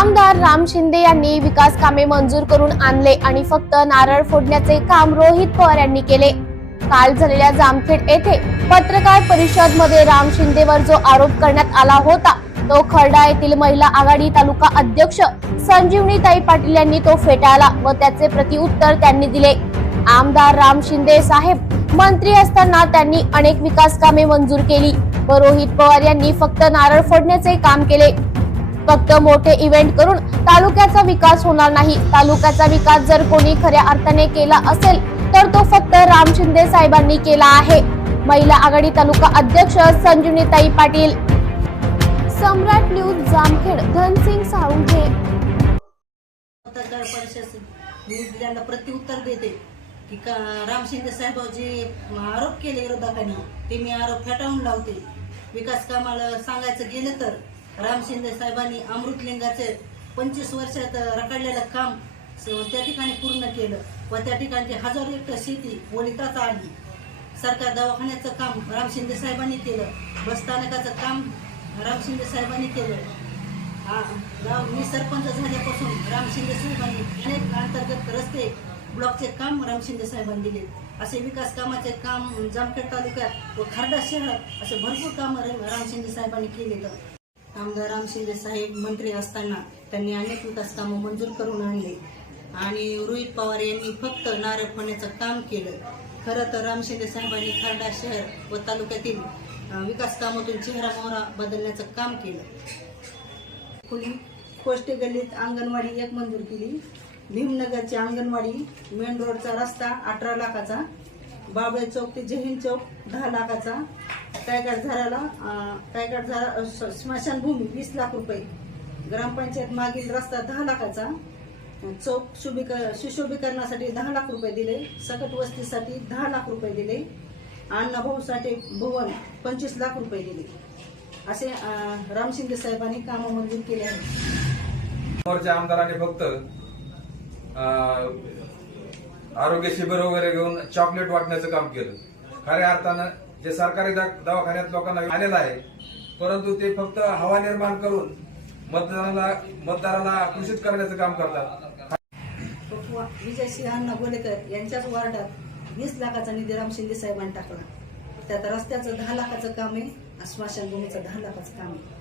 आमदार राम शिंदे यांनी विकास कामे मंजूर करून आणले आणि फक्त नारळ फोडण्याचे काम रोहित पवार यांनी केले. काल झालेल्या जामखेड येथे पत्रकार परिषदमध्ये राम शिंदेवर जो आरोप करण्यात आला होता तो खर्डा येथील महिला आघाडी तालुका अध्यक्ष संजीवनीताई पाटील यांनी तो फेटाळला व त्याचे प्रतिउत्तर त्यांनी दिले. आमदार राम शिंदे साहेब मंत्री असताना त्यांनी अनेक विकास कामे मंजूर केली व रोहित पवार यांनी फक्त नारळ फोडण्याचे काम केले. फक्त मोठे इव्हेंट करून तालुक्याचा विकास होणार नाही. तालुक्याचा विकास जर कोणी खऱ्या अर्थाने केला असेल तर तो फक्त राम शिंदे साहेबांनी केला आहे. महिला आघाडी तालुका अध्यक्ष संजुनीताई पाटील. सम्राट न्यूज जामखेड धनसिंग साळुंखे. पत्रकार परिषद मी त्यांना प्रत्युत्तर देते की का राम शिंदे साहेब जे आरोप केले विरोधकांनी ते मी आरोप फेटाळून लावते विकास कामाला सांगायचं गेलं तर राम शिंदे साहेबांनी अमृतलिंगाचे पंचवीस वर्षात रखडलेलं काम त्या ठिकाणी पूर्ण केलं. व त्या ठिकाणची हजारो हेक्टर शेती वलितात आली. सरकार दवाखान्याचं काम राम शिंदे साहेबांनी केलं. बसस्थानकाचं काम राम शिंदे साहेबांनी केलं. गाव मी सरपंच झाल्यापासून राम शिंदे साहेबांनी अनेक अंतर्गत रस्ते ब्लॉकचे काम राम शिंदे साहेबांनी दिले. असे विकास कामाचे काम जामखेड तालुक्यात व खारडा शहरात असे भरपूर कामं राम शिंदे साहेबांनी केले आमदार राम शिंदे साहेब मंत्री असताना त्यांनी अनेक विकास कामं मंजूर करून आणले. आणि रोहित पवार यांनी फक्त नारळ फोडण्याचं काम केलं. खरं तर राम शिंदे साहेबांनी खारडा शहर व तालुक्यातील अं, विकास कामातून चेहरा मोहरा बदलण्याचं काम केलं. कुणी कोष्टी गल्लीत अंगणवाडी एक मंजूर केली. भीमनगरची अंगणवाडी मेन रोडचा रस्ता अठरा लाखाचा. बाबळे चौक ते जहीन चौक दहा लाखाचा. कायगाड झाडाला अं, झाडा स्मशानभूमी वीस लाख रुपये. ग्रामपंचायत मागील रस्ता दहा लाखाचा. चौक शुभिक सुशोभीकरणासाठी दहा लाख रुपये दिले. सकट वस्तीसाठी दहा लाख रुपये दिले. अण्णाभाऊ साठे भुवन पंचवीस लाख रुपये दिले. असे अं, राम शिंदे साहेबांनी कामं मंजूर केले आहेत. समोरच्या आमदारांनी फक्त आरोग्य शिबिर वगैरे घेऊन चॉकलेट वाटण्याचं काम केलं. खऱ्या अर्थानं जे सरकारी दवाखान्यात लोकांना आलेलं आहे परंतु ते फक्त हवा निर्माण करून मतदाराला मतदाराला आकर्षित करण्याचं काम करतात. विजय सिंह अण्णा गोलेकर यांच्याच वार्डात वीस लाखाचा निधी राम शिंदे साहेबांनी टाकला. त्यात रस्त्याचं दहा लाखाचं काम आहे स्मशानभूमीचं दहा लाखाचं काम आहे.